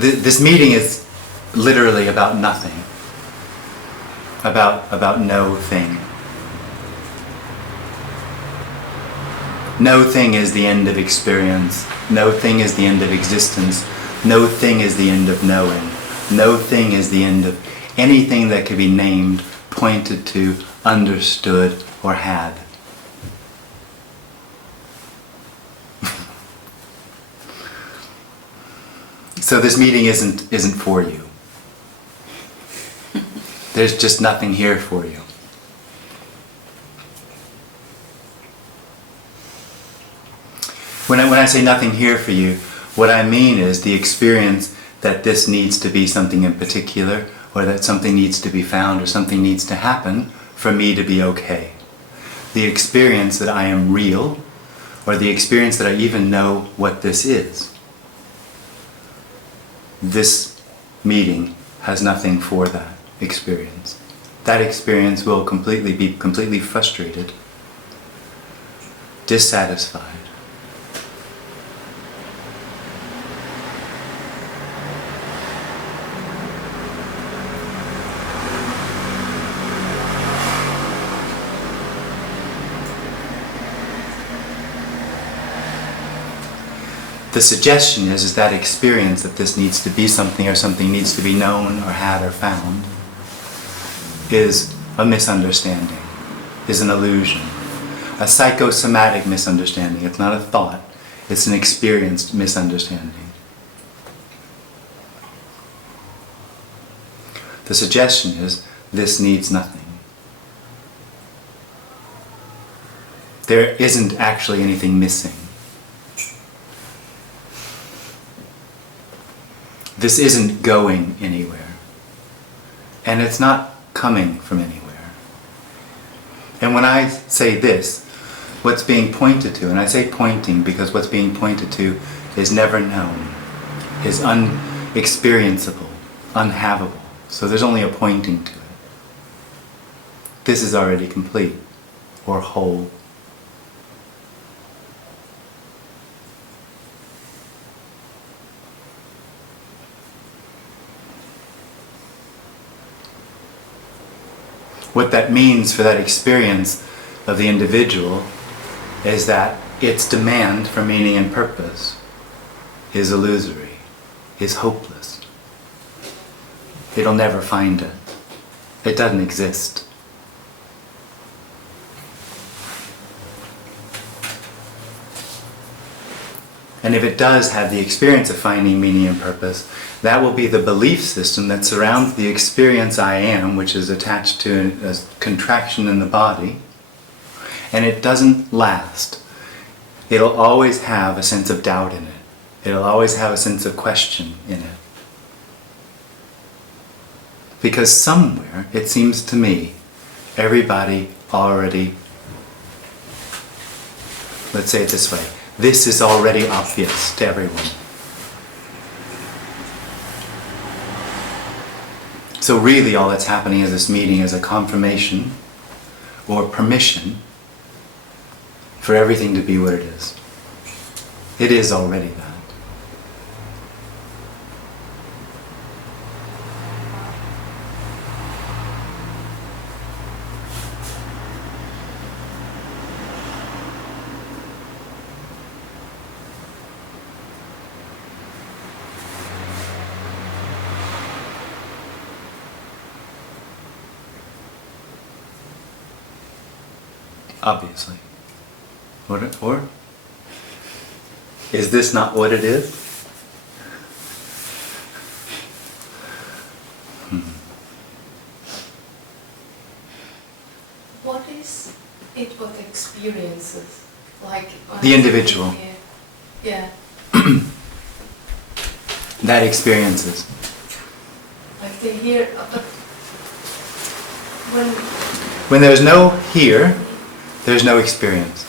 this meeting is literally about nothing. About no thing. No thing is the end of experience. No thing is the end of existence. No thing is the end of knowing. No thing is the end of anything that could be named, pointed to, understood, or had. So this meeting isn't for you. There's just nothing here for you. When I say nothing here for you, what I mean is the experience that this needs to be something in particular, or that something needs to be found, or something needs to happen for me to be okay. The experience that I am real, or the experience that I even know what this is. This meeting has nothing for that experience. That experience will be completely frustrated, dissatisfied. The suggestion is that experience that this needs to be something, or something needs to be known or had or found, is a misunderstanding, is an illusion, a psychosomatic misunderstanding. It's not a thought, it's an experienced misunderstanding. The suggestion is this needs nothing. There isn't actually anything missing. This isn't going anywhere. And it's not coming from anywhere. And when I say this, what's being pointed to, and I say pointing because what's being pointed to is never known, is unexperiencable, unhavable. So there's only a pointing to it. This is already complete, or whole. What that means for that experience of the individual is that its demand for meaning and purpose is illusory, is hopeless. It'll never find it. It doesn't exist. And if it does have the experience of finding meaning and purpose, that will be the belief system that surrounds the experience I am, which is attached to a contraction in the body. And it doesn't last. It'll always have a sense of doubt in it. It'll always have a sense of question in it. Because somewhere, it seems to me, everybody already, let's say it this way, this is already obvious to everyone. So really all that's happening at this meeting is a confirmation or permission for everything to be what it is. It is already that. Obviously. Or is this not what it is? What is it what experiences? Like the individual. Yeah. That experiences. Like they hear when there's no here, there's no experience.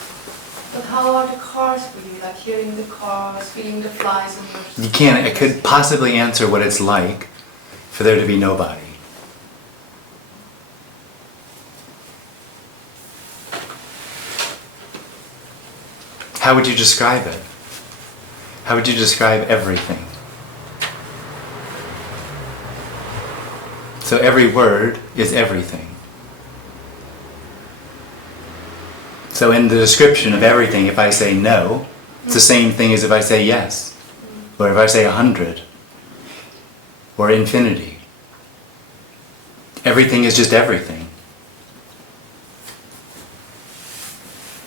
But how are the cars for you? Like hearing the cars, feeling the flies on your skin? You can't, it could possibly answer what it's like for there to be nobody. How would you describe it? How would you describe everything? So every word is everything. So in the description of everything, if I say no, it's the same thing as if I say yes, or if I say 100, or infinity. Everything is just everything.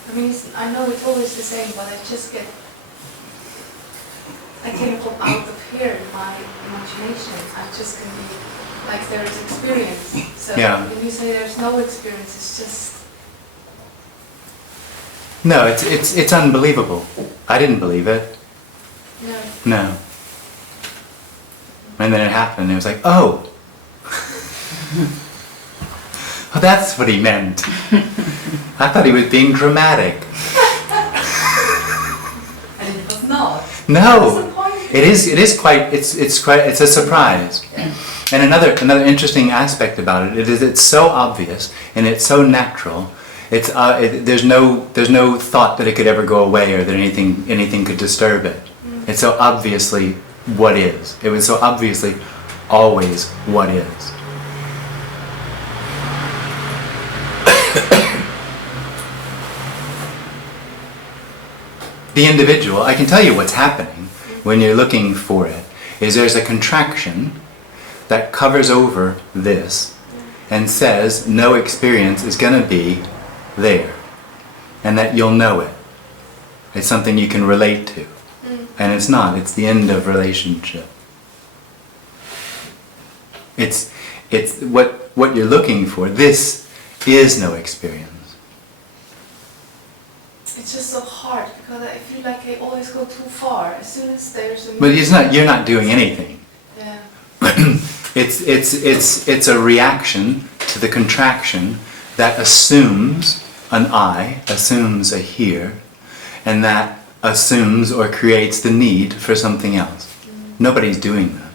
I mean, I know it's always the same, but I just get... I can't come out of here in my imagination. I just can be like there is experience. So Yeah. when you say there's no experience, it's just... No, it's unbelievable. I didn't believe it. No. No. And then it happened, and it was like, oh! Well, that's what he meant. I thought he was being dramatic. And it was not. No! What's the point? It is quite, it's a surprise. Yeah. And another interesting aspect about it is it's so obvious, and it's so natural. There's no thought that it could ever go away or that anything could disturb it. It's so obviously what is. It was so obviously always what is. The individual, I can tell you what's happening when you're looking for it, is there's a contraction that covers over this and says no experience is going to be there, and that you'll know it. It's something you can relate to. And it's not, it's the end of relationship. It's what you're looking for. This is no experience. It's just so hard because I feel like I always go too far. As soon as there's a... But you're not doing anything. Yeah. It's a reaction to the contraction that assumes an I, assumes a here, and that assumes or creates the need for something else. Nobody's doing that.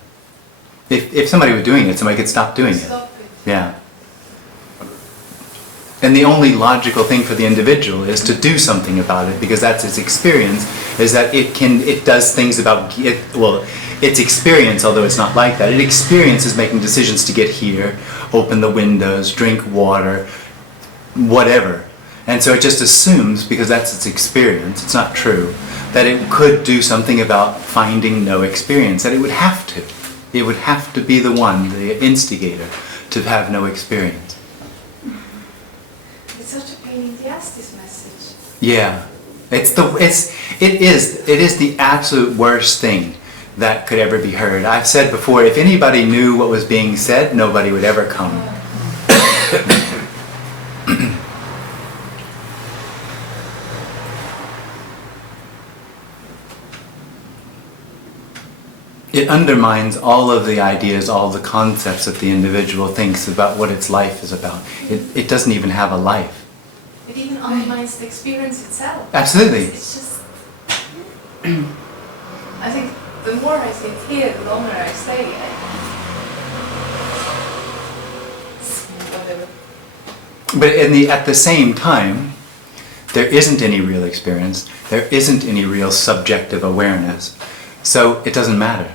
If somebody were doing it, somebody could stop doing it. Stop it. Yeah. And the only logical thing for the individual is to do something about it, because that's its experience, is that it does things about it. Well, its experience, although it's not like that, it experiences making decisions to get here, open the windows, drink water, whatever. And so it just assumes, because that's its experience, it's not true, that it could do something about finding no experience, that it would have to. It would have to be the one, the instigator, to have no experience. It's such a pain in the ass, this message. Yeah. It is the absolute worst thing that could ever be heard. I've said before, if anybody knew what was being said, nobody would ever come. It undermines all of the ideas, all the concepts that the individual thinks about what its life is about. It doesn't even have a life. It even undermines the experience itself. Absolutely. It's just... I think the more I sit here, the longer I stay. Whatever. But at the same time, there isn't any real experience. There isn't any real subjective awareness. So it doesn't matter.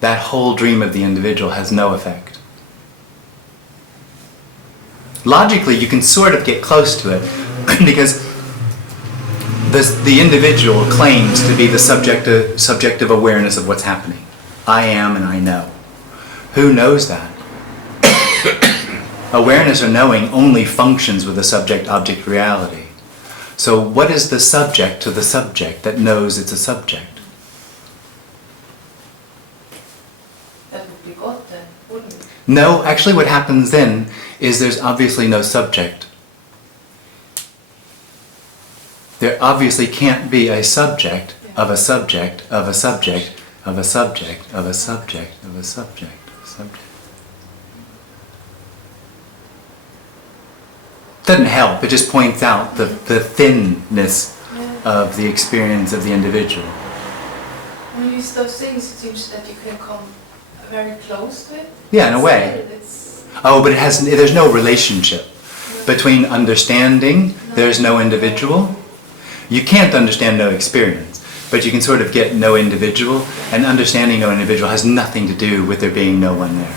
That whole dream of the individual has no effect. Logically, you can sort of get close to it because the individual claims to be the subjective awareness of what's happening. I am and I know. Who knows that? Awareness or knowing only functions with a subject-object reality. So what is the subject to the subject that knows it's a subject? That would be God then, wouldn't it? No, actually what happens then is there's obviously no subject. There obviously can't be a subject of a subject of a subject of a subject of a subject of a subject of a subject. Doesn't help, it just points out the thinness of the experience of the individual. When you use those things, it seems that you can come very close to it. Yeah, in a way. Oh, but there's no relationship between understanding. There's no individual. You can't understand no experience, but you can sort of get no individual, and understanding no individual has nothing to do with there being no one there.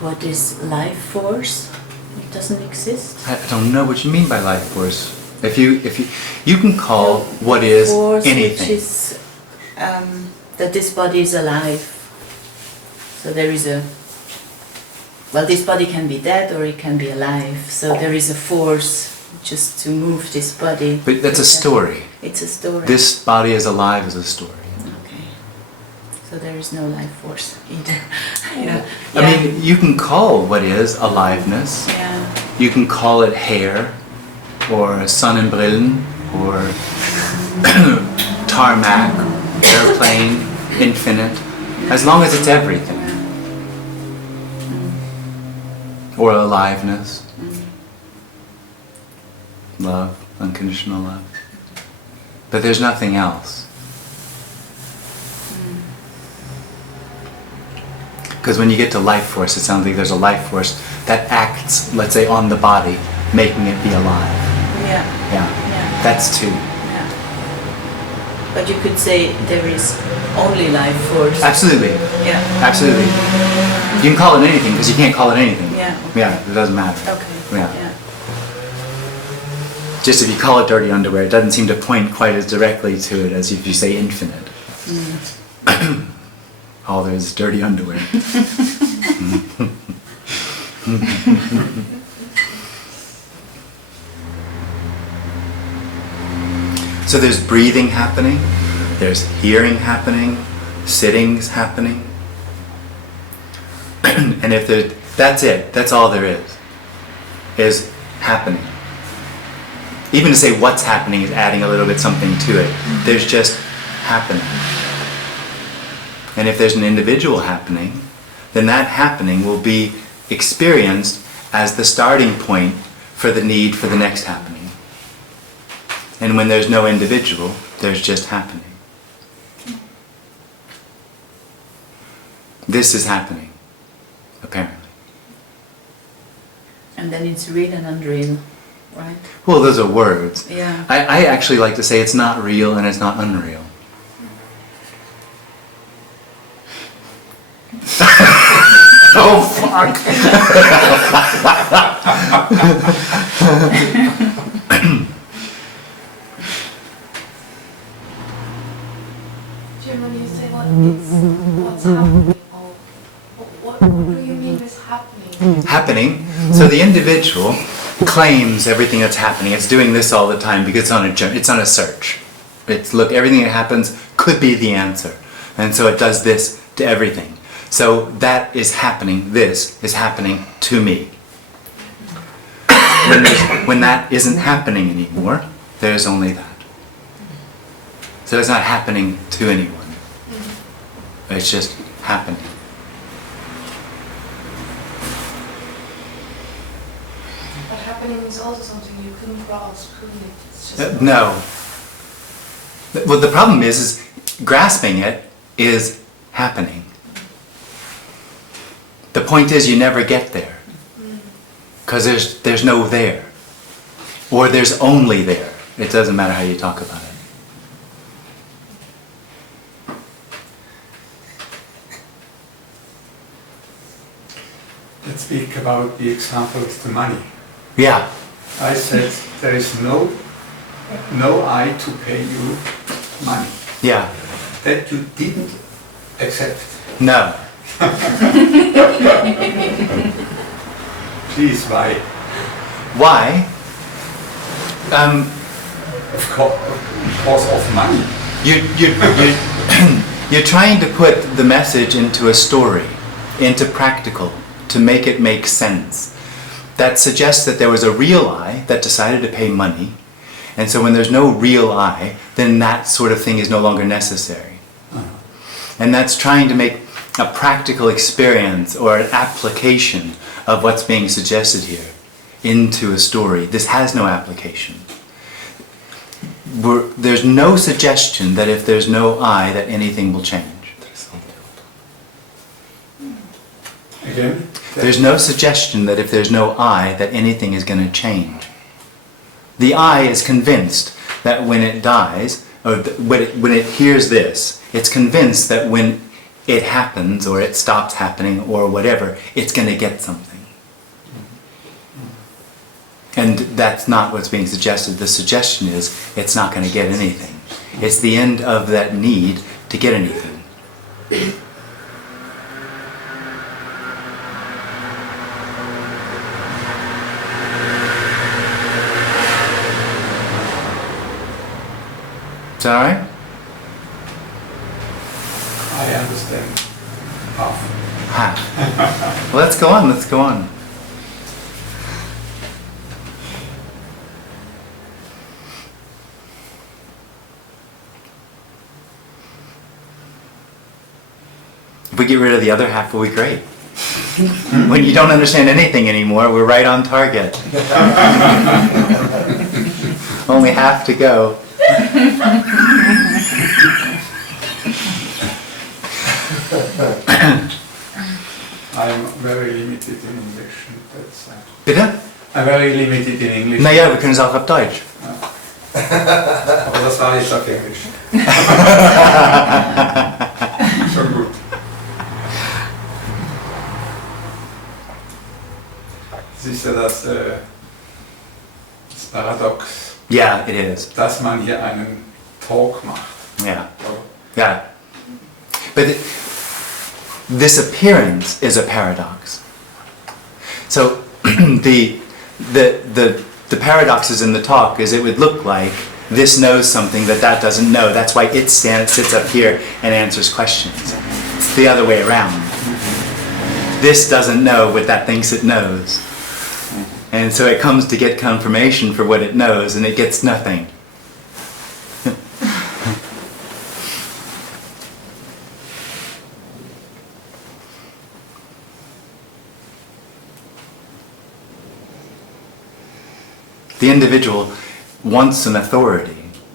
what is life force? It doesn't exist. I don't know what you mean by life force. If you can call what is force, anything. which is that this body is alive. So there is a. Well, this body can be dead or it can be alive. So there is a force just to move this body. But that's a story. It's a story. This body is alive is a story. Okay. So there is no life force either. Yeah. I mean, you can call what is aliveness. Yeah. You can call it hair, or Sonnenbrillen, or tarmac, airplane, infinite, as long as it's everything. Or aliveness, love, unconditional love. But there's nothing else. Because when you get to life force, it sounds like there's a life force that acts, let's say, on the body, making it be alive. Yeah. Yeah. That's two. Yeah. But you could say there is only life force. Absolutely. Yeah. Absolutely. You can call it anything because you can't call it anything. Yeah. Yeah, it doesn't matter. Okay. Yeah. Yeah. Just if you call it dirty underwear, it doesn't seem to point quite as directly to it as if you say infinite. All there is dirty underwear. So there's breathing happening, there's hearing happening, sittings happening. And if there, that's it, that's all there is happening. Even to say what's happening is adding a little bit something to it. There's just happening. And if there's an individual happening, then that happening will be experienced as the starting point for the need for the next happening. And when there's no individual, there's just happening. This is happening, apparently. And then it's real and unreal, right? Well, those are words. Yeah. I actually like to say it's not real and it's not unreal. Oh, fuck! Jim, when you say what's happening, or what do you mean is happening? Happening. So the individual claims everything that's happening. It's doing this all the time because it's on a search. It's look, everything that happens could be the answer, and so it does this to everything. So that is happening. This is happening to me. When that isn't happening anymore, there's only that. So it's not happening to anyone. It's just happening. But happening is also something you couldn't grasp, couldn't it? It's just No. Well, the problem is grasping it is happening. The point is you never get there. Because there's no there. Or there's only there. It doesn't matter how you talk about it. Let's speak about the example of the money. Yeah. I said there is no I to pay you money. Yeah. That you didn't accept. No. Please, why? Why? Because of money. You're trying to put the message into a story, into practical, to make it make sense. That suggests that there was a real I that decided to pay money, and so when there's no real I, then that sort of thing is no longer necessary. And that's trying to make a practical experience or an application of what's being suggested here into a story. This has no application. There's no suggestion that if there's no I, that anything will change. Again? There's no suggestion that if there's no I, that anything is going to change. The I is convinced that when it dies, or when it hears this, it's convinced that when it happens or it stops happening or whatever, it's going to get something. And that's not what's being suggested. The suggestion is it's not going to get anything. It's the end of that need to get anything. Is that all right? I understand half. Half. Well, let's go on. Let's go on. If we get rid of the other half, will be great. When you don't understand anything anymore, we're right on target. Only half to go. I'm very limited in English. That's, Bitte? I'm very limited in English. Naja, wir können es auch auf Deutsch. Aber das war jetzt auf Englisch. Schon gut. Es ist ja das Paradox, Yeah, it is. dass man hier einen Talk macht. Yeah. Yeah. But this appearance is a paradox. So the paradoxes in the talk is it would look like this knows something that doesn't know. That's why it sits up here and answers questions. It's the other way around. This doesn't know what that thinks it knows. And so it comes to get confirmation for what it knows, and it gets nothing. The individual wants an authority,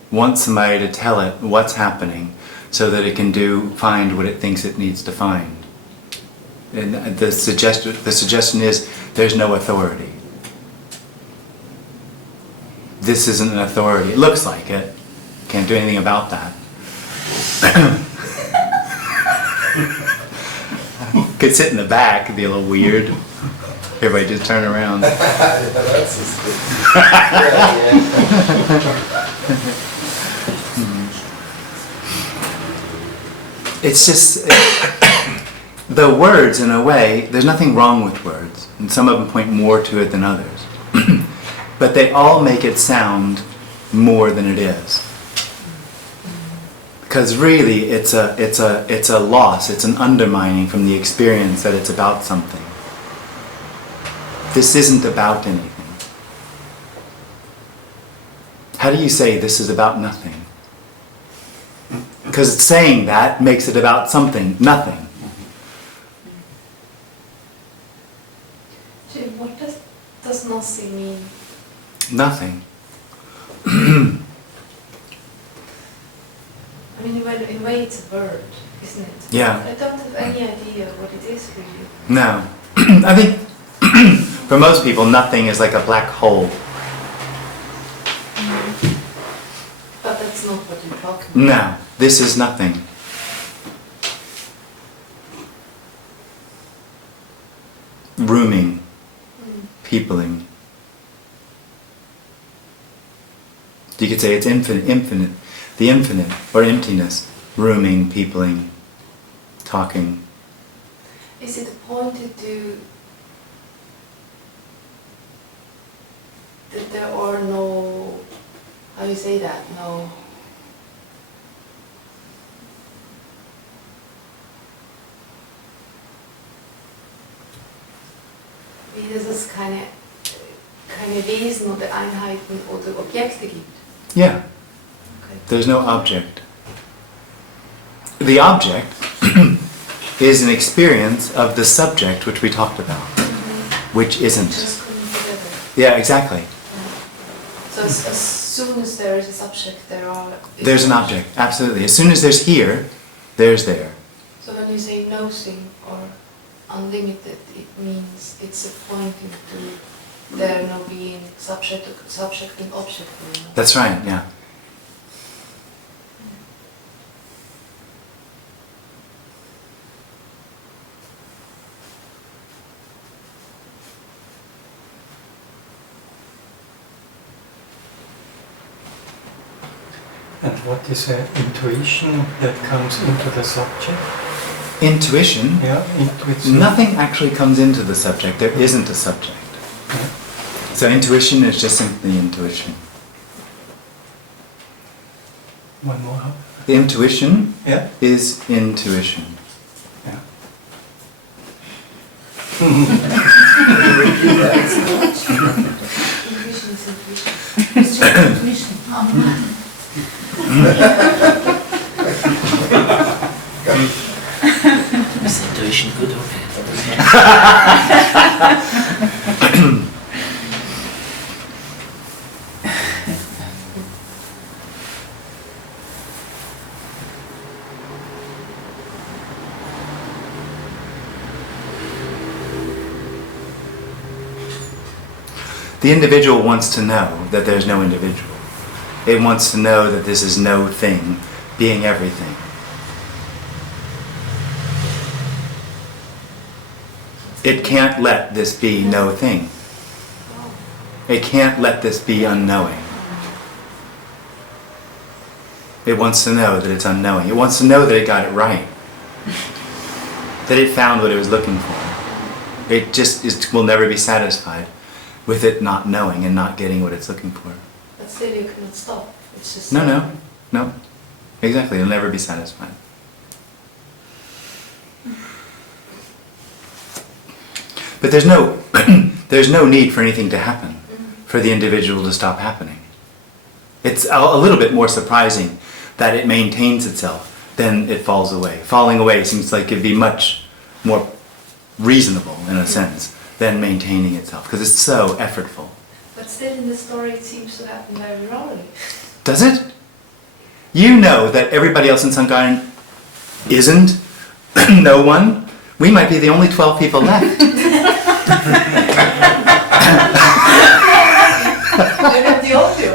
wants somebody to tell it what's happening so that it can find what it thinks it needs to find. And the suggestion is there's no authority. This isn't an authority. It looks like it. Can't do anything about that. Could sit in the back, it'd be a little weird. Everybody just turn around. Yeah, that's just good. It's just the words, in a way, there's nothing wrong with words, and some of them point more to it than others. But they all make it sound more than it is. Because really, it's a loss, it's an undermining from the experience that it's about something. This isn't about anything. How do you say this is about nothing? Because saying that makes it about something, nothing. Jim, what does nothing mean? Nothing. I mean, in a way it's a word, isn't it? Yeah. I don't have any idea what it is for you. No. I think for most people, nothing is like a black hole. But that's not what you're talking about. No, this is nothing. Rooming, peopling. You could say it's infinite, the infinite, or emptiness, rooming, peopling, talking. Is it pointed to that there are no, how do you say that, no, wie es keine Wesen oder Einheiten oder Objekte gibt? Yeah, Okay. there's no object. The object is an experience of the subject which we talked about, which isn't. Just coming together. Yeah, exactly. So as soon as there is a subject, There's an object, absolutely. As soon as there's here, there's there. So when you say no thing or unlimited, it means it's a pointing to there no being subject and object. That's right, yeah. And what is an intuition that comes into the subject? Intuition? Yeah, intuition. Nothing actually comes into the subject. There isn't a subject. Yeah. So intuition is just simply intuition. One more. Huh? The intuition Yeah. is intuition. Yeah. Repeat that. Intuition is intuition. It's just intuition. Is intuition good or bad? The individual wants to know that there's no individual. It wants to know that this is no thing being everything. It can't let this be no thing. It can't let this be unknowing. It wants to know that it's unknowing. It wants to know that it got it right. That it found what it was looking for. It just will never be satisfied with it not knowing and not getting what it's looking for. But still you cannot stop. It's just No. Exactly, it'll never be satisfied. But there's no there's no need for anything to happen for the individual to stop happening. It's a little bit more surprising that it maintains itself than it falls away. Falling away seems like it'd be much more reasonable in a sense than maintaining itself because it's so effortful. But still in the story it seems to happen very rarely. Does it? You know that everybody else in Sankaran isn't no one. We might be the only 12 people left.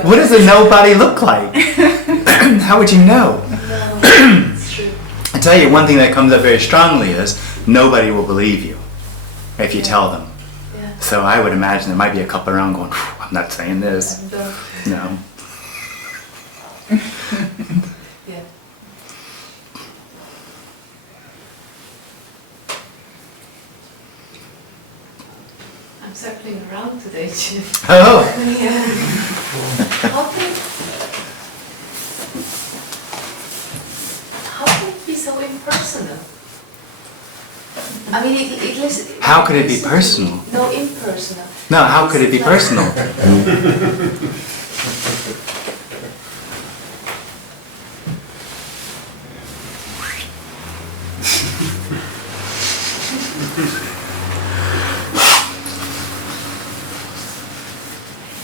What does a nobody look like? How would you know? No, it's true. I tell you, one thing that comes up very strongly is nobody will believe you if you tell them. Yeah. So I would imagine there might be a couple around going, I'm not saying this. No. Yeah. I'm circling around today, Jim. Oh, Yeah. How can it be so impersonal? I mean, how could it be personal? No, impersonal. No, how could it be personal?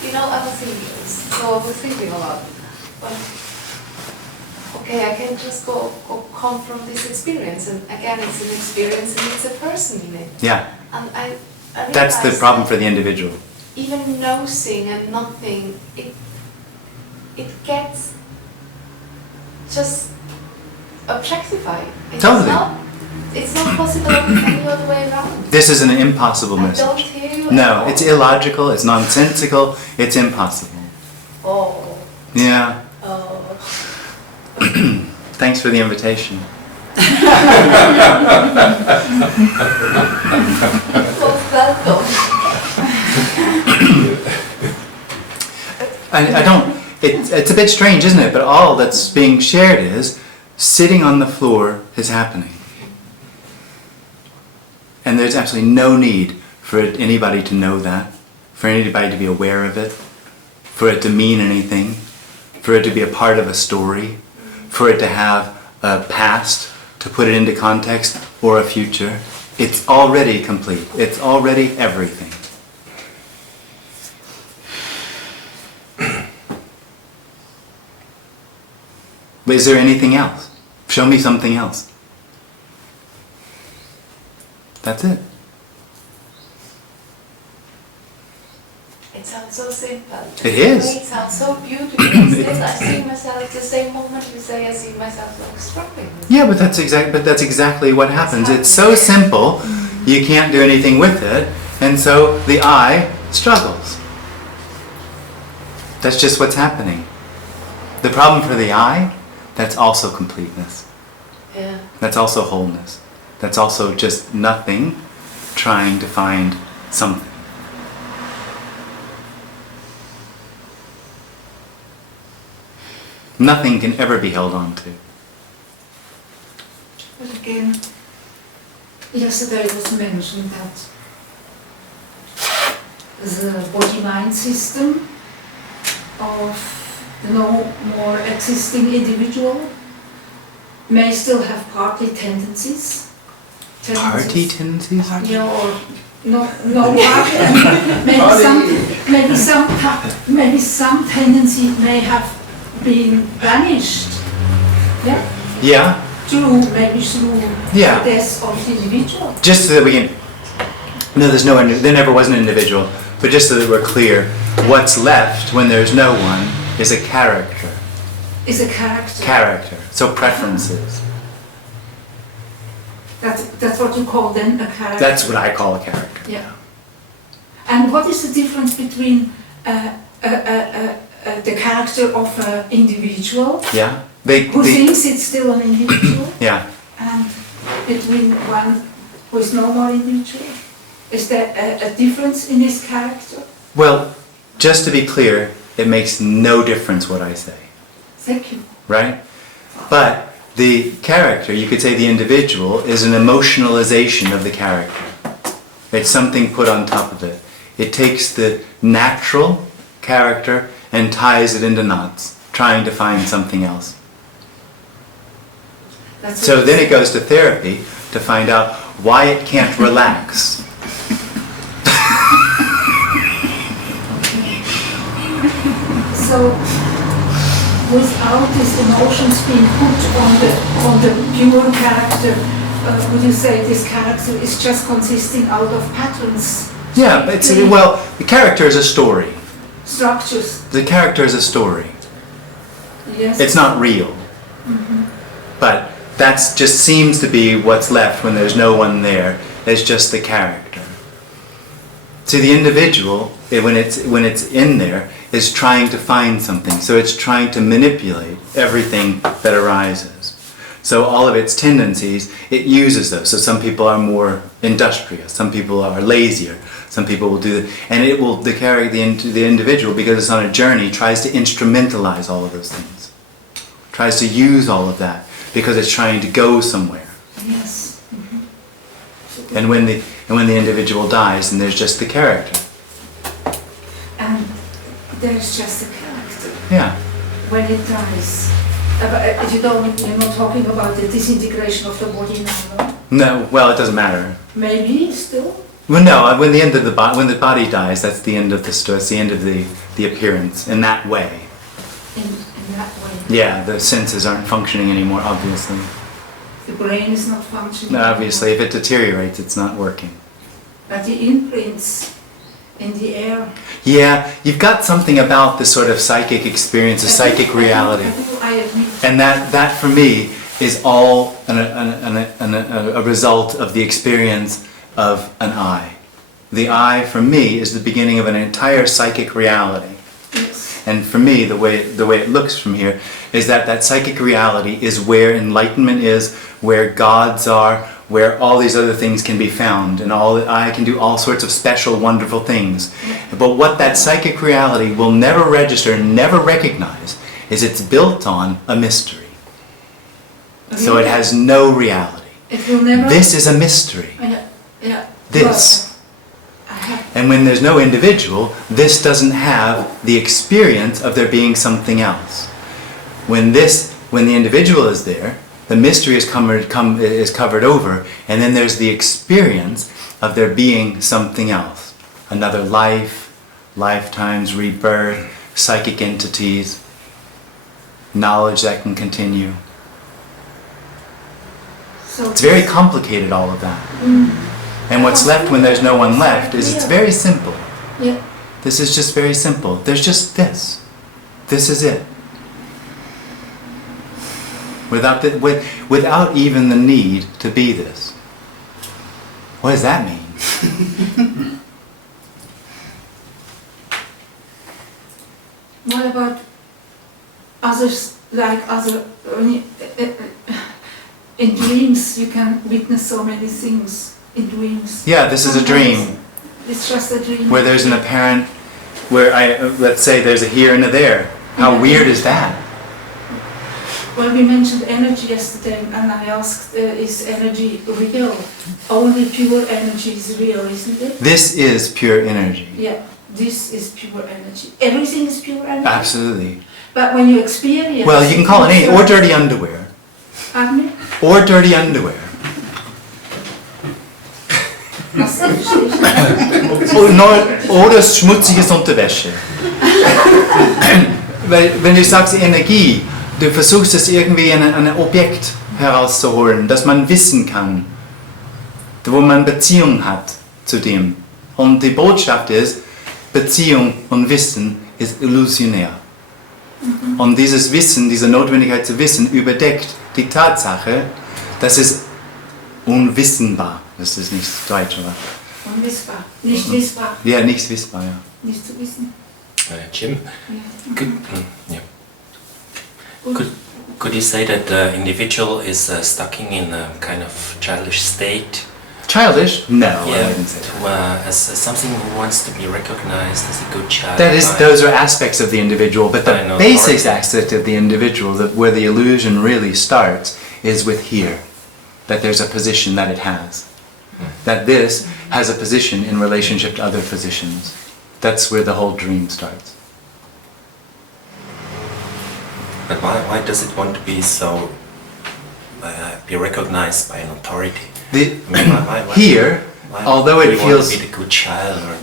You know, I was thinking a lot. But, okay, I can just go come from this experience, and again, it's an experience, and it's a person in it. Yeah, And I that's the realized problem that for the individual. even nosing and nothing, it gets just objectified. Totally. It's not possible any other way around. This is an impossible I don't message. hear you. No, at all. it's illogical, it's nonsensical, it's impossible. Oh. Yeah, Oh. thanks for the invitation. Welcome. I don't, it's a bit strange, isn't it? But all that's being shared is sitting on the floor is happening. And there's absolutely no need for anybody to know that, for anybody to be aware of it, for it to mean anything, for it to be a part of a story, for it to have a past, to put it into context, or a future. It's already complete. It's already everything. But is there anything else? Show me something else. That's it. It sounds so simple. It is. It sounds so beautiful. Still, I see myself the same moment you say I see myself like struggling. Yeah, but that's exactly what happens. It's so simple, you can't do anything with it, and so the I struggles. That's just what's happening. The problem for the I, that's also completeness. Yeah. That's also wholeness. That's also just nothing trying to find something. Nothing can ever be held on to. But again, yesterday it was mentioned that the body-mind system of the no more existing individual may still have partly tendencies. Party tendencies? Yeah, or no party. Maybe some tendency may have been vanished. Yeah. Yeah. Through the Yeah. death of the individual. Just so that we can... No, there never was an individual. But just so that we're clear, what's left when there's no one is a character. Is a character. Character. So preferences. That's what you call then a character. That's what I call a character. Yeah. And what is the difference between the character of an individual Yeah. who thinks it's still an individual Yeah. and between one who is no more individual? Is there a difference in his character? Well, just to be clear, it makes no difference what I say. Thank you. Right? But the character, you could say the individual, is an emotionalization of the character. It's something put on top of it. It takes the natural character and ties it into knots, trying to find something else. So then it goes to therapy to find out why it can't relax. So, without these emotions being put on the pure character, would you say this character is just consisting out of patterns? Yeah, well, the character is a story. Structures. The character is a story. Yes. It's not real. But that just seems to be what's left when there's no one there. It's just the character. See, the individual, when it's in there, is trying to find something. So it's trying to manipulate everything that arises. So all of its tendencies, it uses those. So some people are more industrious. Some people are lazier. Some people will do that. And it will, the individual, because it's on a journey, tries to instrumentalize all of those things. Tries to use all of that because it's trying to go somewhere. Yes. And when the individual dies, then there's just the character. And there's just a character. Yeah. When it dies. You're not talking about the disintegration of the body now, no? No, well, it doesn't matter. Maybe still? Well, no. When when the body dies, that's the end of the story. It's the end of the appearance in that way. In that way. Yeah, the senses aren't functioning anymore. Obviously. The brain is not functioning. No, obviously, if it deteriorates, it's not working. But the imprints in the air. Yeah, you've got something about this sort of psychic experience, a psychic reality. I admit. And that for me is all a result of the experience of an I. The I for me is the beginning of an entire psychic reality. Yes. And for me, the way it looks from here is that psychic reality is where enlightenment is, where gods are, where all these other things can be found, and I can do all sorts of special, wonderful things. But what that psychic reality will never register, never recognize, is it's built on a mystery. So it has no reality. It will never. This is a mystery. Yeah. This. And when there's no individual, this doesn't have the experience of there being something else. When the individual is there, the mystery is covered over, and then there's the experience of there being something else. Another life, lifetimes, rebirth, psychic entities, knowledge that can continue. So It's very complicated, all of that. And what's left when there's no one left is it's very simple. Yeah. This is just very simple. There's just this. This is it. Without even the need to be this. What does that mean? What about others, like other, in dreams you can witness so many things in dreams. Yeah, this is a dream It's just a dream. where there's an apparent, let's say there's a here and a there. How Yeah. weird is that? Well, we mentioned energy yesterday, and I asked, is energy real? Only pure energy is real, isn't it? This is pure energy. Yeah, this is pure energy. Everything is pure energy. Absolutely. But when you experience... Well, you can call it any, or dirty underwear. Pardon me? Or dirty underwear. Was verstehe ich nicht. Oder schmutziges Unterwäsche. Weil, wenn du sagst Energie, du versuchst es irgendwie in ein Objekt herauszuholen, das man wissen kann, wo man Beziehung hat zu dem. Und die Botschaft ist, Beziehung und Wissen ist illusionär. Und dieses Wissen, diese Notwendigkeit zu wissen, überdeckt die Tatsache, dass es unwissenbar, das ist nicht Deutsch, aber... Unwissbar. Nicht wissbar. Ja, nichts wissbar, ja. Nicht zu wissen. Jim, Ja. could, could you say that the individual is stuck in a kind of childish state? Childish? No, I wouldn't say that. As something who wants to be recognized as a good child. Those are aspects of the individual, but I the know, basic partly. aspect of the individual, where the illusion really starts, is with here. That there's a position that it has. That this has a position in relationship to other positions. That's where the whole dream starts. But why does it want to be so, be recognized by an authority? I mean, why Here, although do it you want feels... to be the good child, or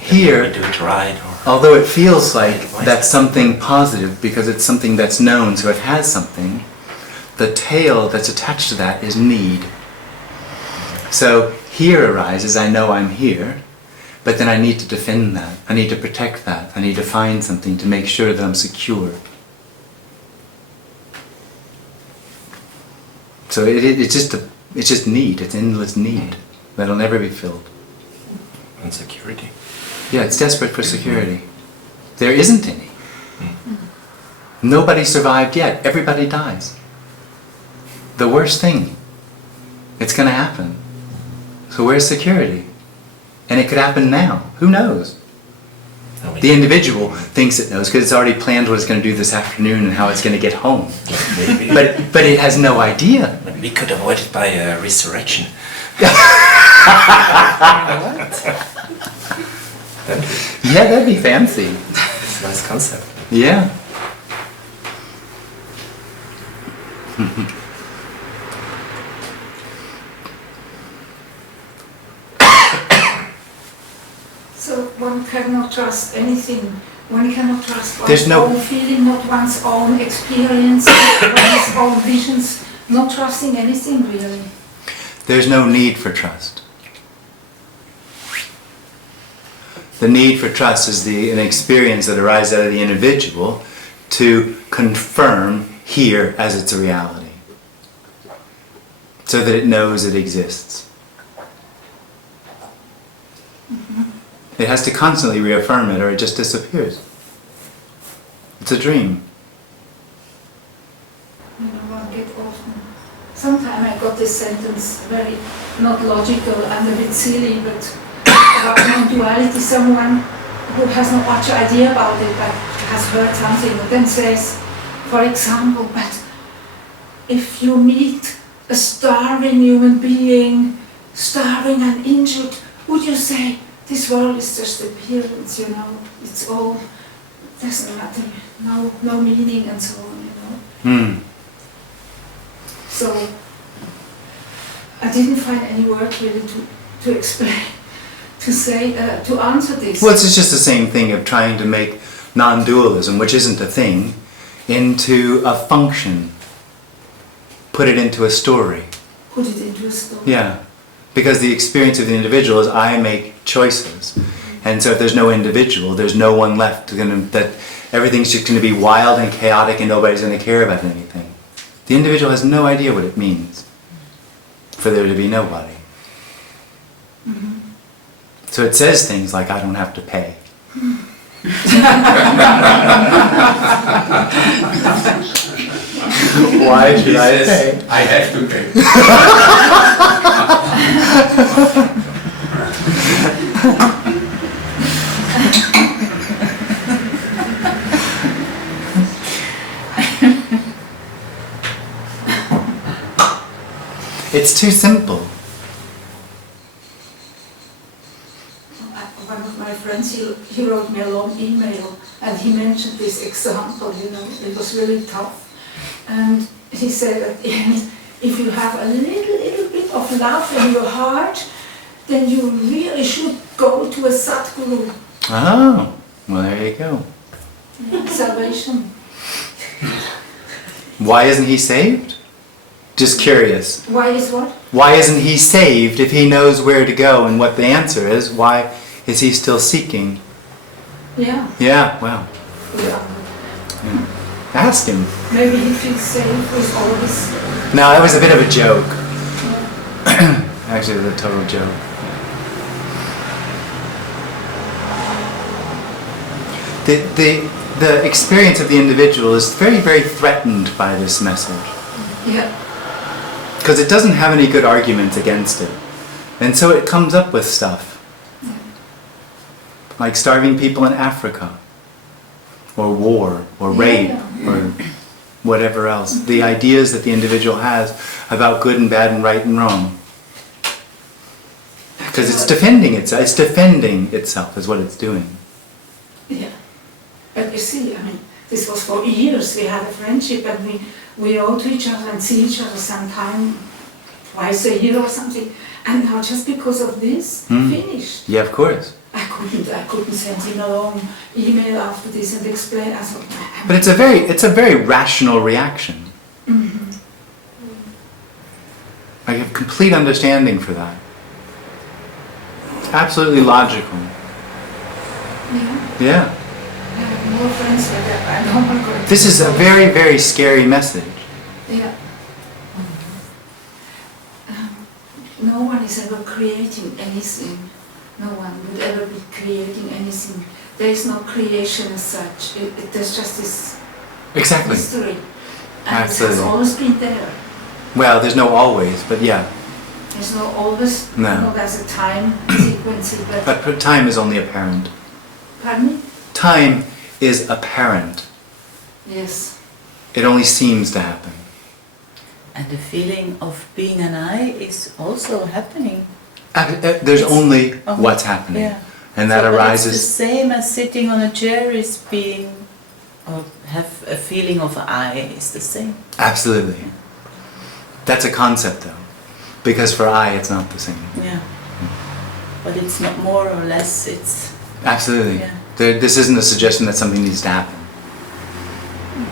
Here, do it right, or... Although it feels like Why is that's something positive because it's something that's known, so it has something, the tail that's attached to that is need. So here arises, I know I'm here, but then I need to defend that. I need to protect that. I need to find something to make sure that I'm secure. So it's just need. It's endless need that'll never be filled. And security. Yeah, it's desperate for security. There isn't any. Nobody survived yet. Everybody dies. The worst thing. It's going to happen. So where's security? And it could happen now. Who knows? The individual thinks it knows because it's already planned what it's going to do this afternoon and how it's going to get home. Maybe. But it has no idea. But we could avoid it by resurrection. Yeah, that'd be fancy. It's a nice concept. Yeah. So one cannot trust anything. One cannot trust There's one's no- own feeling, not one's own experience, not one's own visions, not trusting anything really. There's no need for trust. The need for trust is an experience that arises out of the individual to confirm here as its a reality, so that it knows it exists. It has to constantly reaffirm it or it just disappears. It's a dream. You know, one get often. Sometimes I got this sentence very not logical and a bit silly, but about non-duality. Someone who has not much idea about it but has heard something, and then says, for example, but if you meet a starving human being, starving and injured, would you say this world is just appearance? You know, it's all doesn't matter, no meaning and so on. You know. So I didn't find any word really to explain, to say, to answer this. Well, it's just the same thing of trying to make non-dualism, which isn't a thing, into a function. Put it into a story. Put it into a story. Yeah. Because the experience of the individual is I make choices. And so if there's no individual, there's no one left that everything's just going to be wild and chaotic and nobody's going to care about anything. The individual has no idea what it means for there to be nobody. So it says things like, I don't have to pay. Why He should I says, pay? I have to pay. It's too simple. One of my friends, he wrote me a long email and he mentioned this example, you know, it was really tough. And he said at the end, if you have a little bit of love in your heart, then you really should go to a Sadguru. Oh, well, there you go. Salvation. Why isn't he saved? Just curious. Why is what? Why isn't he saved if he knows where to go and what the answer is? Why is he still seeking? Yeah. Yeah, well, Yeah. ask him. Maybe he feels safe with all this. No, that was a bit of a joke. Actually, it was a total joke. The experience of the individual is very, very threatened by this message. Yeah. Because it doesn't have any good arguments against it. And so it comes up with stuff. Like starving people in Africa. Or war. Or rape. Or whatever else. The ideas that the individual has about good and bad and right and wrong. Because it's defending itself. It's defending itself is what it's doing. Yeah. But you see, I mean, this was for years. We had a friendship and we wrote to each other and see each other sometime, twice a year or something. And now just because of this, finished. Yeah, of course. I couldn't send him a long email after this and explain. I thought, But it's a very rational reaction. I have complete understanding for that. Absolutely logical. yeah, Yeah. I have more friends like that. I know I'm going. This is a very, very scary message. Yeah. No one is ever creating anything. No one would ever be creating anything. There is no creation as such. There's just this Exactly. history. And Absolutely. it has always been there. Well, there's no always, but yeah. There's no always, No. there's a time sequence, but But time is only apparent. pardon me? Time is apparent. Yes. It only seems to happen. And the feeling of being an I is also happening. There's It's only only- what's happening. Yeah. And that So, but arises... It's the same as sitting on a chair is being, or have a feeling of I is the same. Absolutely. That's a concept though. Because for I, it's not the same. Yeah. But it's not more or less, it's, Absolutely. Yeah. This isn't a suggestion that something needs to happen.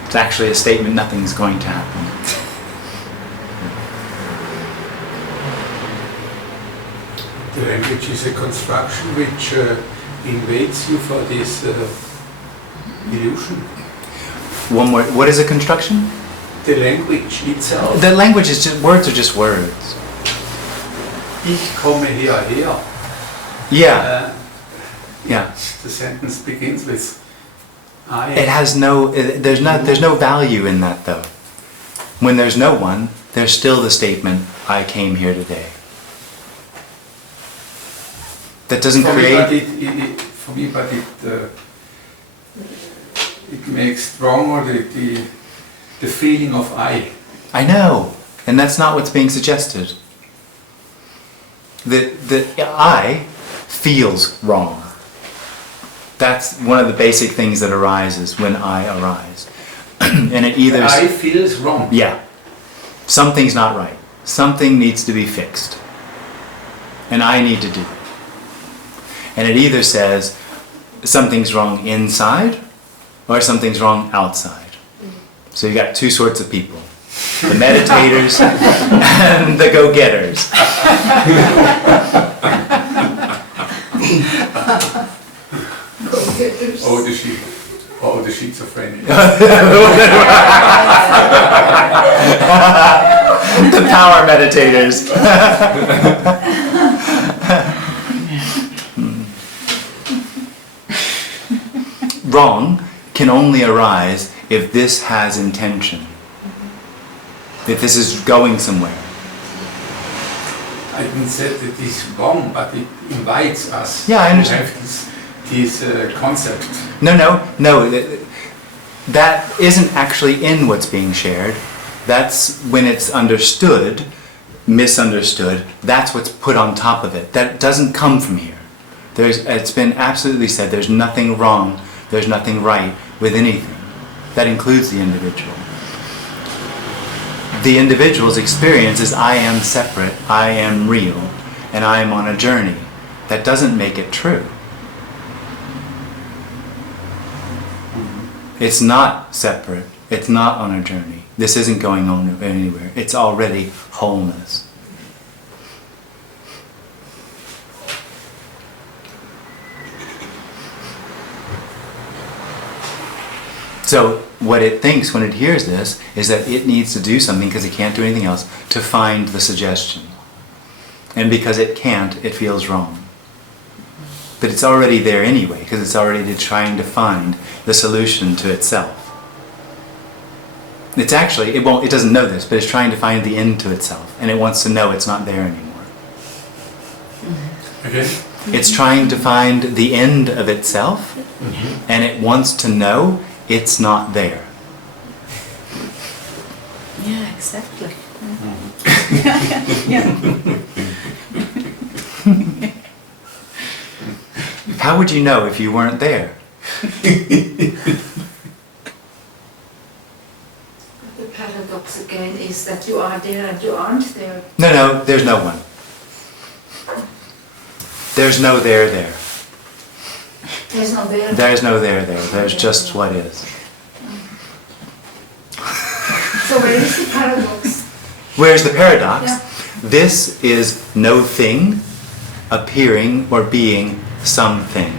It's actually a statement nothing's going to happen. The language is a construction which invades you for this illusion. One more. What is a construction? The language itself. The language is just words are just words. Ich komme hierher. Yeah. Yeah. The sentence begins with I. It has no. There's no value in that though. When there's no one, there's still the statement I came here today. That doesn't For me, create. but it makes stronger the feeling of I. I know, and that's not what's being suggested. The I feels wrong. That's one of the basic things that arises when I arise. And it either... I feels wrong. Yeah. Something's not right. Something needs to be fixed. And I need to do it. And it either says something's wrong inside or something's wrong outside. So you got two sorts of people. The meditators and the go-getters. Oh, the schizophrenia. The power meditators. can only arise if this has intention. If this is going somewhere. I didn't say that it is wrong, but it invites us Yeah, I to understand. have this concept. No. That isn't actually in what's being shared. That's when it's understood, misunderstood, that's what's put on top of it. That doesn't come from here. It's been absolutely said, there's nothing wrong, there's nothing right with anything. That includes the individual. The individual's experience is I am separate, I am real, and I am on a journey. That doesn't make it true. It's not separate, it's not on a journey. This isn't going on anywhere. It's already wholeness. So what it thinks when it hears this is that it needs to do something because it can't do anything else to find the suggestion. And because it can't, it feels wrong. But it's already there anyway because it's already trying to find the solution to itself. It's actually, it doesn't know this, but it's trying to find the end to itself. And it wants to know it's not there anymore. Okay. It's trying to find the end of itself, and it wants to know it's not there. Yeah, exactly. How would you know if you weren't there? The paradox again is that you are there and you aren't there. No, there's no one. There's no there. There's no there. There's no there. There's just what is. So where is the paradox? Where's the paradox? Yeah. This is no thing appearing or being something.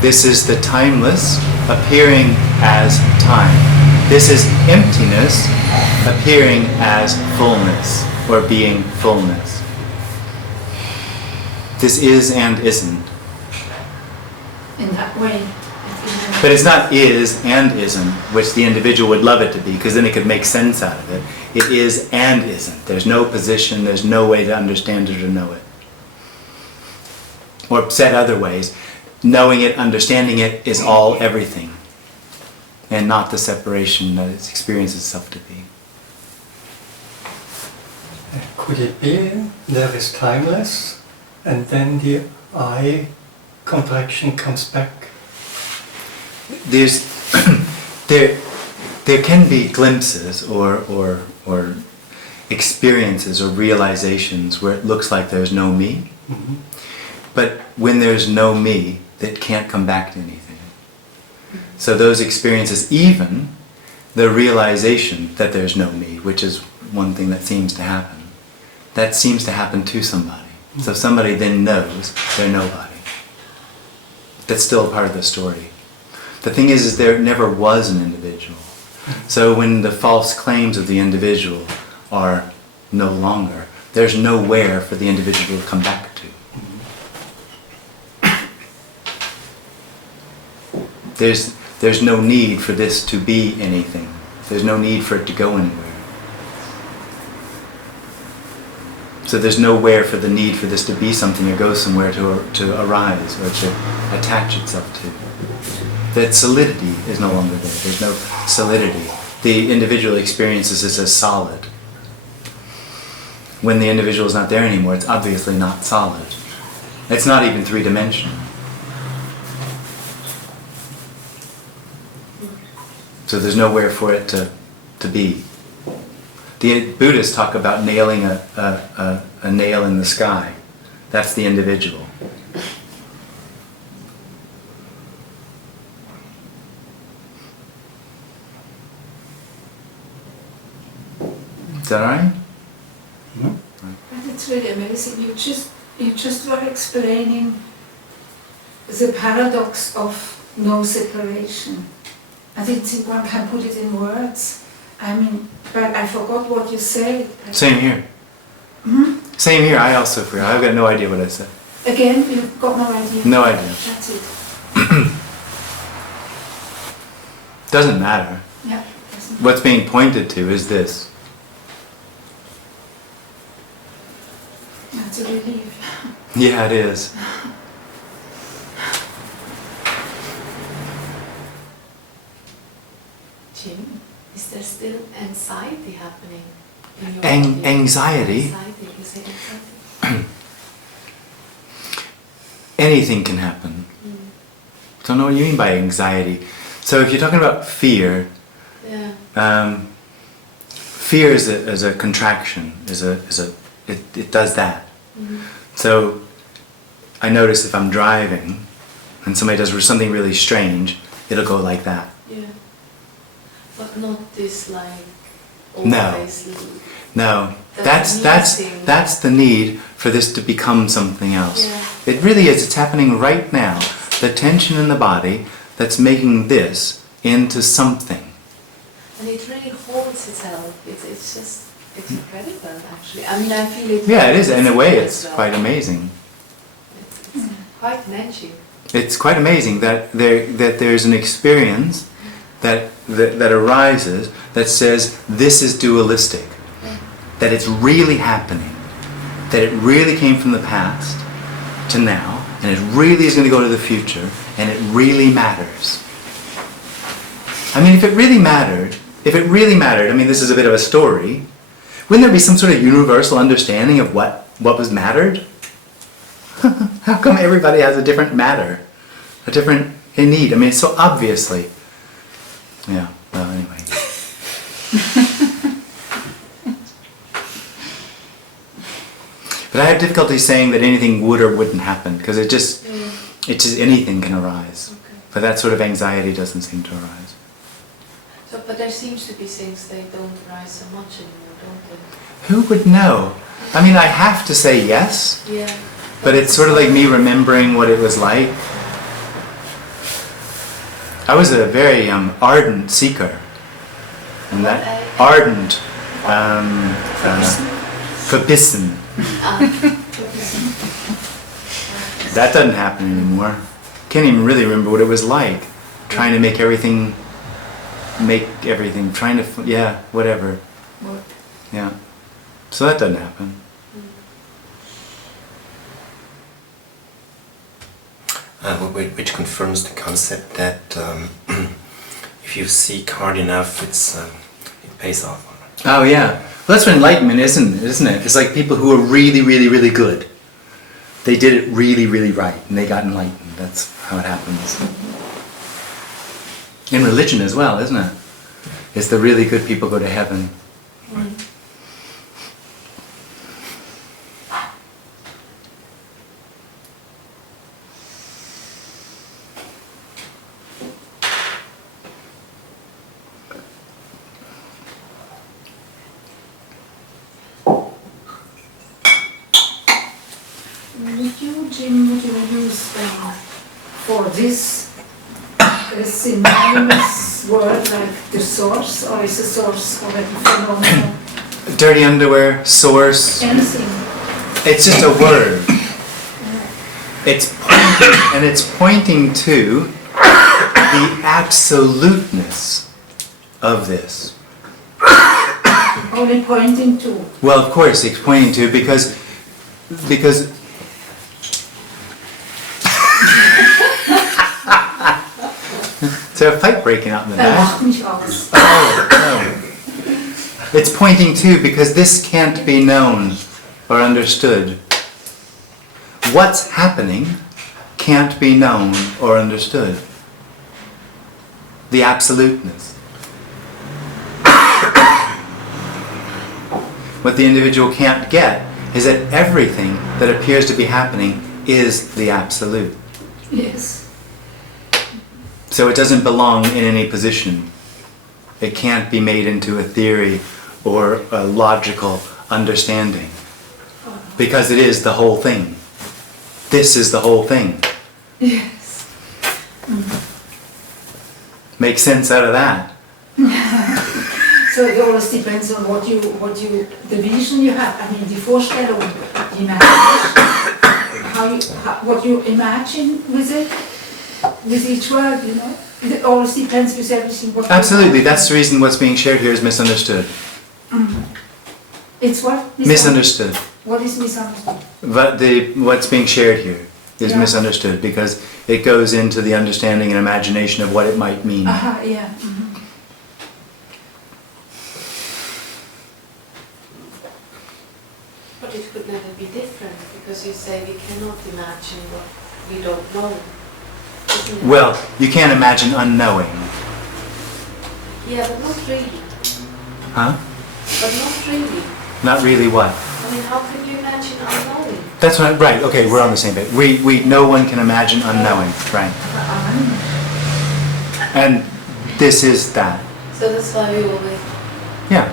This is the timeless appearing as time. This is emptiness appearing as fullness or being fullness. This is and isn't. In that way. But it's not is and isn't, which the individual would love it to be, because then it could make sense out of it. It is and isn't. There's no position, there's no way to understand it or know it. Or said other ways, knowing it, understanding it is all everything, and not the separation that it experiences itself to be. Could it be there is timeless, and then the I contraction comes back? There's there can be glimpses or experiences or realizations where it looks like there's no me. Mm-hmm. But when there's no me, that can't come back to anything. So those experiences, even the realization that there's no me, which is one thing that seems to happen, that seems to happen to somebody. So somebody then knows they're nobody. That's still a part of the story. The thing is there never was an individual. So when the false claims of the individual are no longer, there's nowhere for the individual to come back to. There's no need for this to be anything. There's no need for it to go anywhere. So there's nowhere for the need for this to be something or go somewhere to arise or to attach itself to. That solidity is no longer there. There's no solidity. The individual experiences this as solid. When the individual is not there anymore, it's obviously not solid. It's not even three-dimensional. So there's nowhere for it to be. The Buddhists talk about nailing a nail in the sky. That's the individual. Is that all right? No? But it's really amazing. You just were explaining the paradox of no separation. I didn't think one can put it in words. I mean, but I forgot what you said. Same here. Hmm? Same here. I also forgot. I've got no idea what I said. Again, you've got no idea. No idea. That's it. Doesn't matter. Yeah. What's being pointed to is this. That's a relief. Yeah, it is. Jim, is there still anxiety happening in your body? Anxiety? Anxiety, you say anxiety? Anything can happen. Don't know what you mean by anxiety. So if you're talking about fear, Yeah. fear is a contraction. It does that. So I notice if I'm driving and somebody does something really strange, it'll go like that. Yeah. But not this like No. always. No, That's that's the need for this to become something else. Yeah. It really is. It's happening right now. The tension in the body that's making this into something. And it really holds itself. It's just, it's incredible actually. I mean, I feel it. Yeah, it is. In a way, as it's well. quite amazing. It's quite magic. It's quite amazing that there's an experience that arises that says this is dualistic, that it's really happening, that it really came from the past to now, and it really is going to go to the future, and it really matters. I mean, if it really mattered, I mean, this is a bit of a story, wouldn't there be some sort of universal understanding of what was mattered? How come everybody has a different matter, a different need? I mean, it's so obviously. Yeah, well, anyway. But I have difficulty saying that anything would or wouldn't happen, because it's just anything can arise. Okay. But that sort of anxiety doesn't seem to arise. So, but there seems to be things they don't rise so much anymore, don't they? Who would know? I mean, I have to say yes, Yeah. but it's sort of like me remembering what it was like. I was a very ardent seeker. And that ardent, verbissen. That doesn't happen anymore. Can't even really remember what it was like. Trying to make everything, trying to, yeah, whatever. Yeah. So that doesn't happen. Which confirms the concept that if you seek hard enough, it pays off. Oh yeah. Well, that's what enlightenment isn't it? It's like people who are really, really, really good. They did it really, really right, and they got enlightened. That's how it happens. In religion as well, isn't it? It's the really good people go to heaven. Jim, would you use for this a synonymous word like the source, or is the source already phenomenal? Dirty underwear, source. Anything. It's just a word. It's pointing to the absoluteness of this. Only pointing to. Well, of course, it's pointing to because. Is there a fight breaking out in the back? Oh, no. It's pointing to because this can't be known or understood. What's happening can't be known or understood. The absoluteness. What the individual can't get is that everything that appears to be happening is the absolute. Yes. So it doesn't belong in any position. It can't be made into a theory or a logical understanding. Because it is the whole thing. This is the whole thing. Yes. Make sense out of that. So it always depends on the vision you have. I mean, the Vorstellung, the imagination, what you imagine with it, with each word, you know. It always depends with everything. What Absolutely, that's the reason what's being shared here is misunderstood. It's what? Misunderstood. What is misunderstood? But what's being shared here is Yeah. misunderstood because it goes into the understanding and imagination of what it might mean. Aha, yeah. But it could never be different because you say we cannot imagine what we don't know. Isn't it? Well, you can't imagine unknowing. Yeah, but not really. Huh? But not really. Not really what? I mean, how can you imagine unknowing? That's right, right, okay, we're on the same page. No one can imagine unknowing, right? And this is that. So that's why we always. Yeah.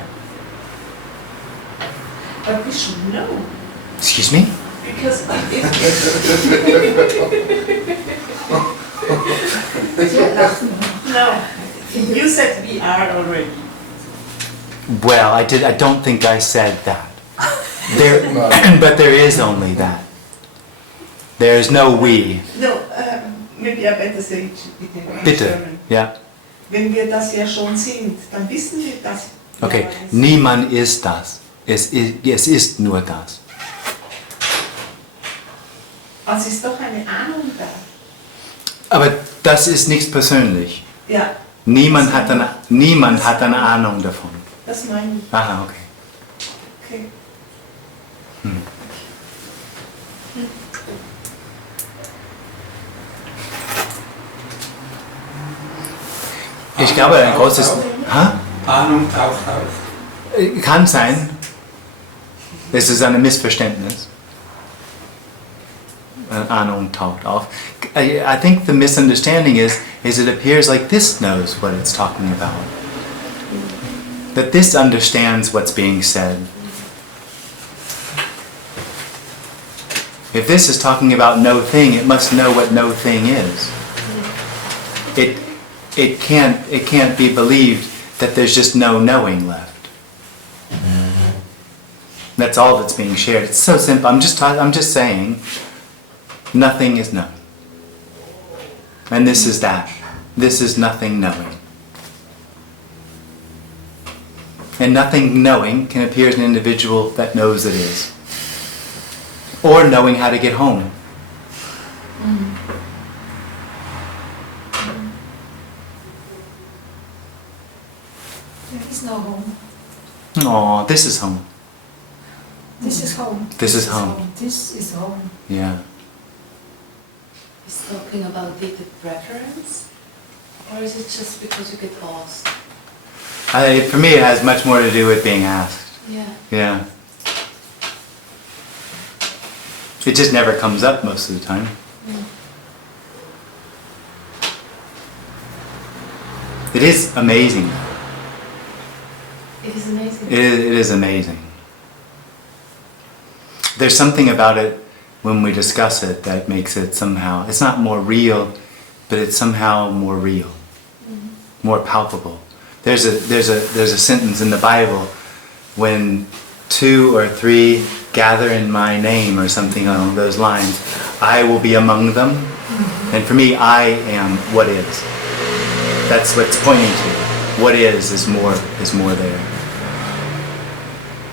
But we should know. Excuse me? Because no, you said we are already. Well, I don't think I said that. But there is only that. There is no we. No, maybe I better say it in Bitte. German. Ja. Wenn wir das ja schon sind, dann wissen wir das. Okay. Niemand ist das. Es ist nur das. Also ist doch eine Ahnung da. Aber das ist nichts persönlich. Ja. Niemand hat eine Ahnung davon. Das meine ich. Aha, okay. Okay. Ich glaube, ein großes... Ahnung taucht auf. Kann sein. Es ist ein Missverständnis. Ahnung taucht auf. I think the misunderstanding is it appears like this knows what it's talking about. That this understands what's being said. If this is talking about no thing, it must know what no thing is. It can't be believed that there's just no knowing left. That's all that's being shared. It's so simple. I'm just saying, nothing is known. And this is that. This is nothing knowing. And nothing knowing can appear as an individual that knows it is. Or knowing how to get home. There is no home. Oh, this is home. This is home. This is home. This is home. Yeah. Is talking about the preference? Or is it just because you get asked? For me, it has much more to do with being asked. Yeah. Yeah. It just never comes up most of the time. It is amazing. It is amazing. It is amazing. There's something about it when we discuss it that makes it somehow, it's not more real, but it's somehow more real, more palpable. There's a sentence in the Bible, when 2 or 3 gather in my name or something along those lines, I will be among them. And for me, I am what is. That's what's pointing to. What is more there.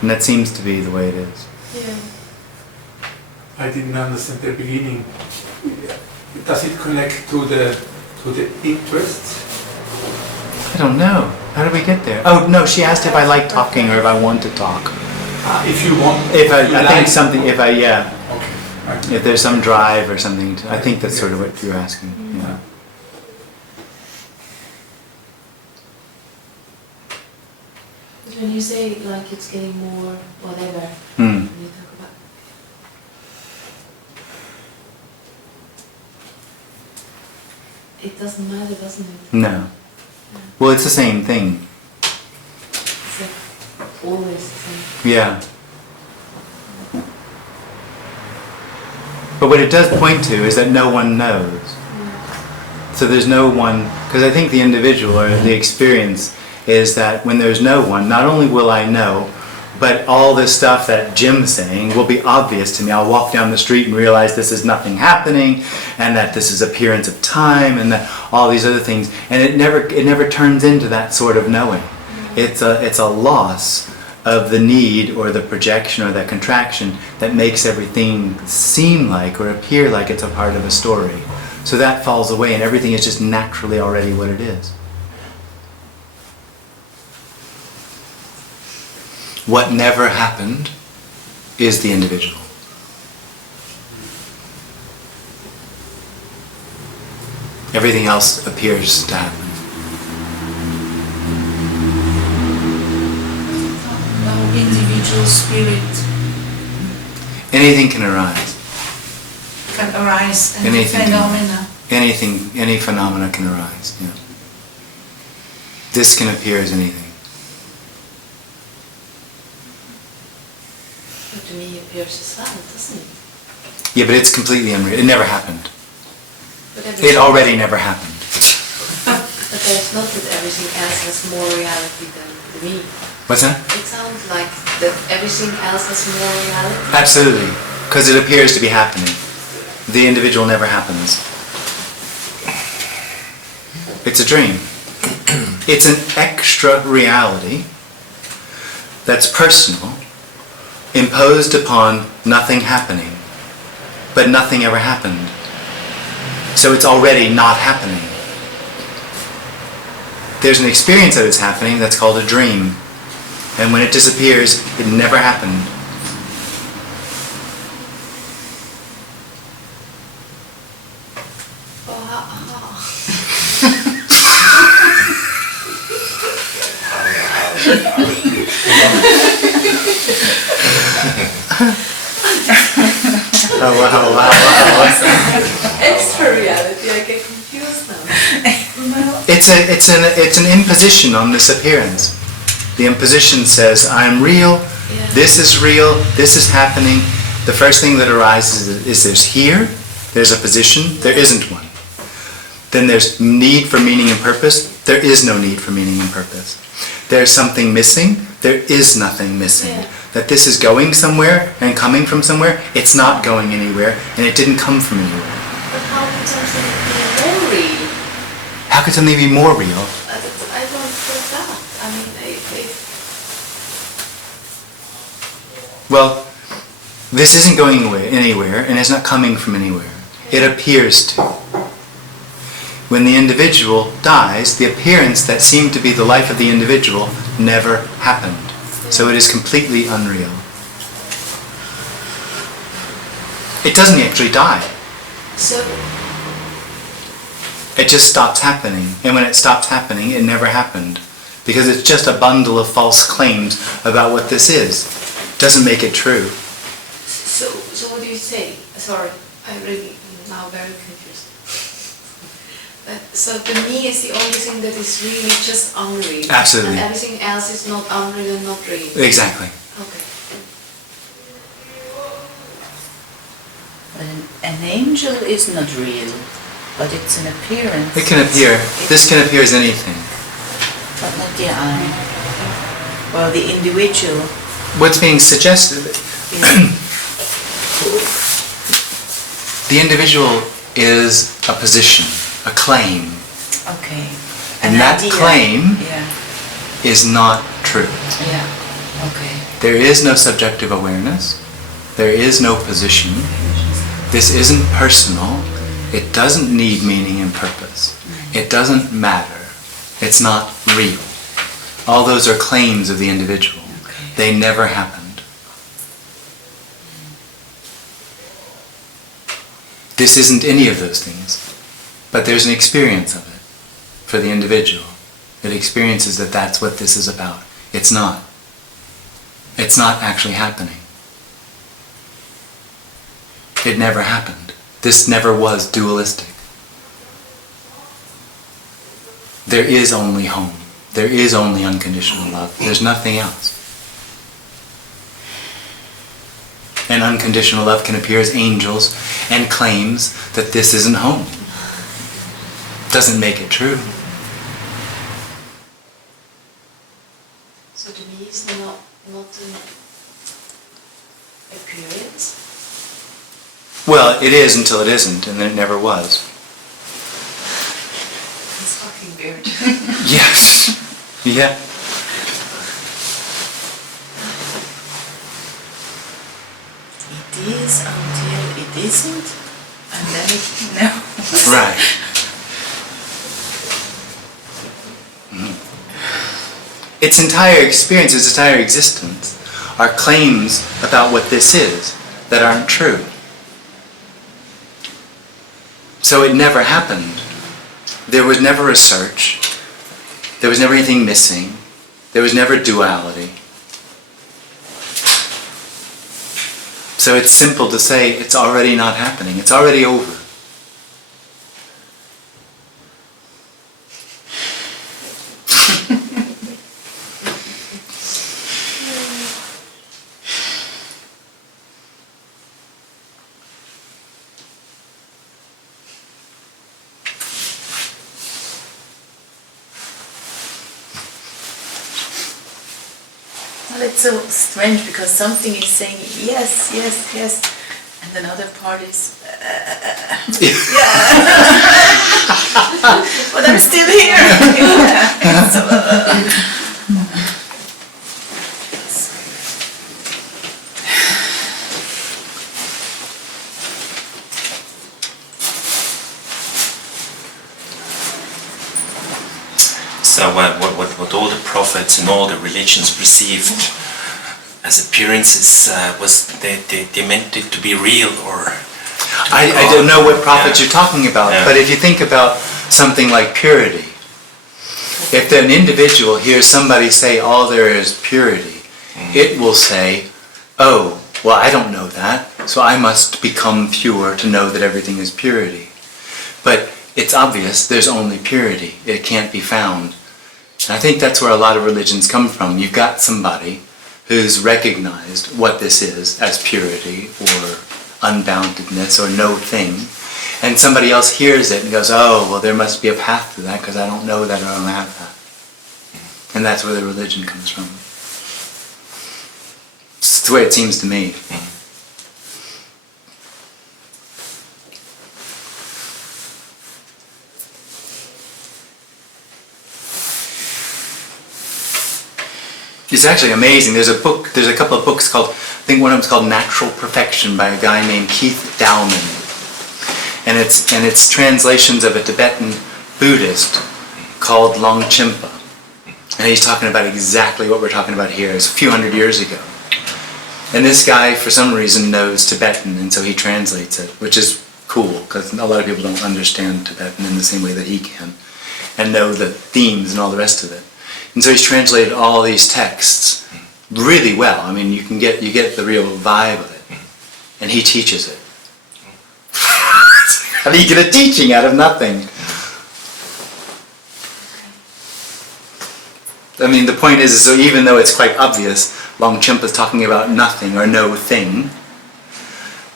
And that seems to be the way it is. Yeah. I didn't understand the beginning. Does it connect to the interests? I don't know. How did we get there? Oh no, she asked if I like talking or if I want to talk. If you want. If I you think like- something, if I, yeah. Okay. If there's some drive or something, I think that's sort of what you're asking. Yeah. But when you say like it's getting more whatever, Hmm. when you talk about it doesn't matter, doesn't it? No. Well, it's the same thing. It's like always the same. Yeah. But what it does point to is that no one knows. So there's no one, because I think the individual or the experience is that when there's no one, not only will I know, But all this stuff that Jim's saying will be obvious to me. I'll walk down the street and realize this is nothing happening, and that this is appearance of time, and that all these other things. And it never turns into that sort of knowing. It's a loss of the need or the projection or the contraction that makes everything seem like or appear like it's a part of a story. So that falls away, and everything is just naturally already what it is. What never happened is the individual. Everything else appears to happen. No individual spirit Anything can arise. can arise and Anything phenomena. Any phenomena can arise. Yeah. This can appear as anything. But to me it appears as well, doesn't it? Yeah, but it's completely unreal. It never happened. But It already never happened. But there's not that everything else has more reality than me. What's that? It sounds like that everything else has more reality. Absolutely. Because it appears to be happening. The individual never happens. It's a dream. It's an extra reality that's personal, imposed upon nothing happening. But nothing ever happened. So it's already not happening. There's an experience that it's happening that's called a dream. And when it disappears, it never happened. Wow. Extra reality, I get confused now. It's an imposition on this appearance. The imposition says, I'm real, this is happening. The first thing that arises is there's here, there's a position, there isn't one. Then there's need for meaning and purpose, there is no need for meaning and purpose. There's something missing, there is nothing missing. Yeah. That this is going somewhere and coming from somewhere, it's not going anywhere, and it didn't come from anywhere. But how can something be more real? How could something be more real? I don't get that. I mean, Well, this isn't going anywhere, and it's not coming from anywhere. It appears to. When the individual dies, the appearance that seemed to be the life of the individual never happened. So it is completely unreal. It doesn't actually die. So, It just stops happening. And when it stops happening, it never happened. Because it's just a bundle of false claims about what this is. Doesn't make it true. so what do you say? Sorry, I'm really now very confused. So the me is the only thing that is really just unreal. Absolutely. And everything else is not unreal and not real. Exactly. Okay. An angel is not real, but it's an appearance. It can appear. This can appear as anything. But not the I. Well, the individual. What's being suggested? The individual is a position, a claim. Okay. And An that idea. claim Yeah. is not true. Yeah. Okay. There is no subjective awareness. There is no position. This isn't personal. It doesn't need meaning and purpose. It doesn't matter. It's not real. All those are claims of the individual. Okay. They never happened. This isn't any of those things. But there's an experience of it for the individual. It experiences that that's what this is about. It's not. It's not actually happening. It never happened. This never was dualistic. There is only home. There is only unconditional love. There's nothing else. And unconditional love can appear as angels and claims that this isn't home. Doesn't make it true. So the me is not an appearance? Well, it is until it isn't, and then it never was. It's fucking weird. Yes. Yeah. It is until it isn't, and then it no. Right. Its entire experience, its entire existence, are claims about what this is that aren't true. So it never happened. There was never a search. There was never anything missing. There was never duality. So it's simple to say it's already not happening. It's already over. Well, it's so strange because something is saying yes, yes, yes, and another part is yeah. But I'm still here. Yeah. So, So what all the prophets and all the religions perceived as appearances was they meant it to be real, or I don't know what prophets you're talking about, but if you think about something like purity, if an individual hears somebody say all there is purity, it will say, oh, well, I don't know that, so I must become pure to know that everything is purity. But it's obvious there's only purity. It can't be found. And I think that's where a lot of religions come from. You've got somebody who's recognized what this is as purity or unboundedness or no thing, and somebody else hears it and goes, oh, well, there must be a path to that because I don't know that or I don't have that. And that's where the religion comes from. It's the way it seems to me. It's actually amazing. There's a couple of books called, I think one of them's called Natural Perfection by a guy named Keith Dowman. And it's translations of a Tibetan Buddhist called Longchenpa. And he's talking about exactly what we're talking about here. It's a few hundred years ago. And this guy, for some reason, knows Tibetan, and so he translates it, which is cool, because a lot of people don't understand Tibetan in the same way that he can, and know the themes and all the rest of it. And so he's translated all these texts really well. I mean, you get the real vibe of it, and he teaches it. How do you get a teaching out of nothing? I mean, the point is, so even though it's quite obvious, Longchenpa is talking about nothing or no thing,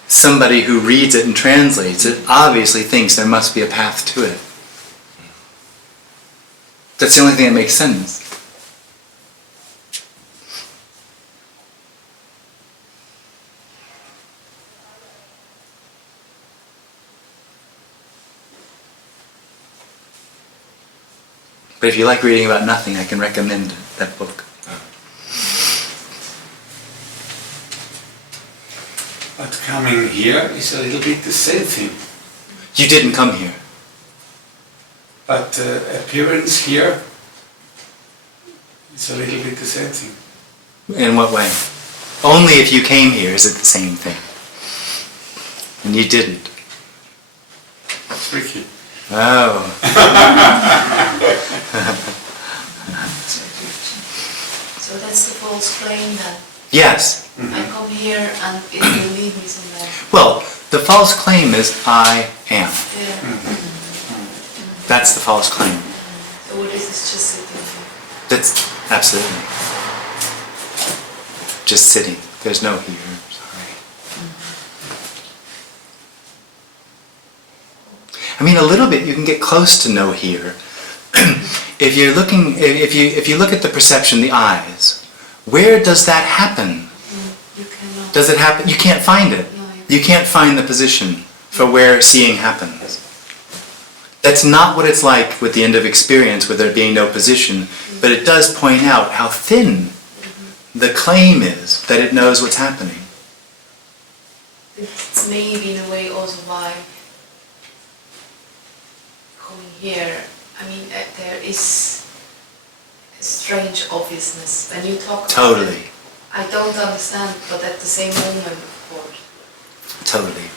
somebody who reads it and translates it obviously thinks there must be a path to it. That's the only thing that makes sense. But if you like reading about nothing, I can recommend that book. But coming here is a little bit the same thing. You didn't come here. But appearance here is a little bit the same thing. In what way? Only if you came here is it the same thing. And you didn't. Tricky. Oh. So that's the false claim that Yes. I come here and it will lead me somewhere. Well, the false claim is I am. Yeah. That's the false claim. So what is this just sitting here? That's absolutely. Just sitting. There's no here. Sorry. I mean, a little bit you can get close to no here. If you look at the perception, the eyes, Where does that happen? You cannot. Does it happen? You can't find it. No, You can't find the position for where seeing happens. That's not what it's like with the end of experience, with there being no position, but it does point out how thin the claim is that it knows what's happening. It's maybe in a way also why coming here, I mean, there is a strange obviousness when you talk about Totally. it. I don't understand, but at the same moment, of course. Totally.